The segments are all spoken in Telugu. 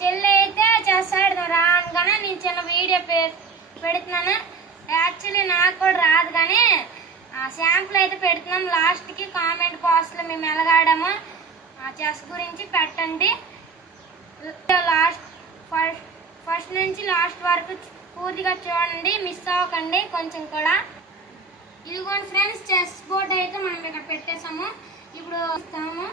చెల్లి అయితే చేస్తాడు రాగానే నేను చిన్న వీడియో పెడుతున్నాను. యాక్చువల్లీ నాకు కూడా రాదు కానీ శాంపుల్ అయితే పెడుతున్నాను. లాస్ట్కి కామెంట్ బాక్స్లో మేము ఎలాగాడాము చెస్ గురించి పెట్టండి. ఫస్ట్ నుంచి లాస్ట్ వరకు పూర్తిగా చూడండి, మిస్ అవ్వకండి కొంచెం కూడా. ఇదిగోండి ఫ్రెండ్స్, చెస్ బోర్డ్ అయితే మనం ఇక్కడ పెట్టేసాము. ఇప్పుడు ఇస్తాము.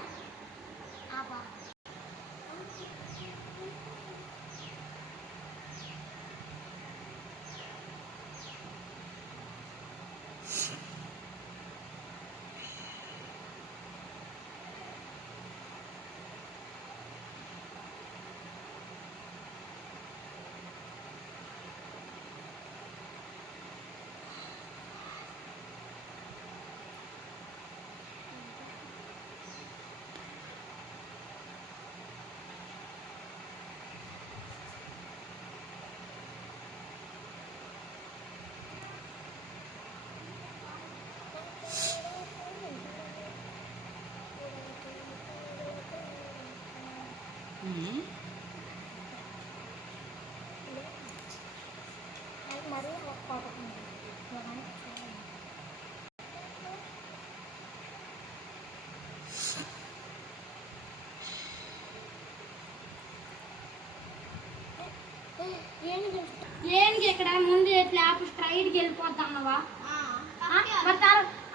ఏంటి ఇక్కడ ముందు స్లాబ్ స్ట్రైట్కి వెళ్ళిపోతామవా?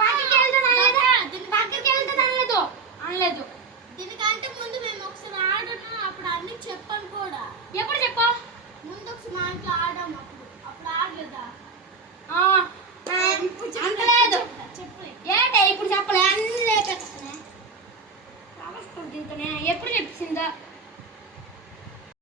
పక్కకి వెళ్తుంది అనలేదు. దీనికంటే ముందు మేము ఒకసారి ఆడున్నాం, అప్పుడు అన్ని చెప్పాను కూడా. ఎప్పుడు చెప్పా? ముందు ఒకసారి మా ఇంట్లో ఆడాము, అప్పుడు ఆడలేదా? అంతలేదు చెప్పు. ఏంటే ఇప్పుడు చెప్పలే, అన్నీ లేకపోతే ఎప్పుడు చెప్పిందా?